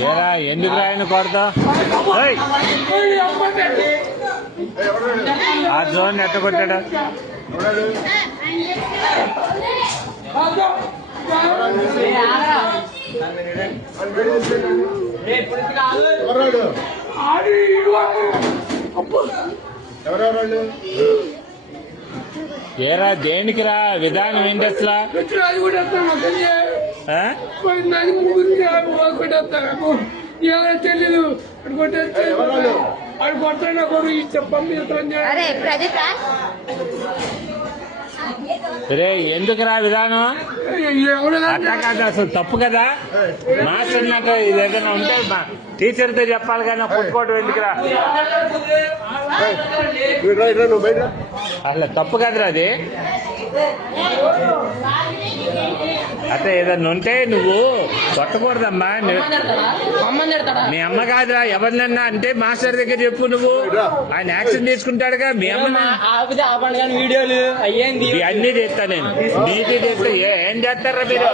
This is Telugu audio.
ఏరా ఎందుకు రాయను కొడతా ఆ జోన్ ఎట్ట కొట్టాడు ఏరా దేనికి రా విధానం ఏంటి అసలు తెలీదు అడు కొట్టాడు కొడు చెప్పండి రే ఎందుకు రా విధానం అట్లా కాదు అసలు తప్పు కదా మాస్టర్ నాకు ఇది ఏదైనా ఉంటే టీచర్తో చెప్పాలి కానీ కొట్టుకోవడం ఎందుకురా అసలు తప్పు కదరా అది అట్లా ఏదన్నా ఉంటే నువ్వు కొట్టకూడదమ్మా మీ అమ్మ కాదురా ఎవరినన్నా అంటే మాస్టర్ దగ్గర చెప్పు నువ్వు ఆయన యాక్షన్ తీసుకుంటాడుగా మీ అమ్మ వీడియోలు అయ్యేంది అన్ని చేస్తా నేను నీటి చేస్తా ఏం చేస్తారా మీరు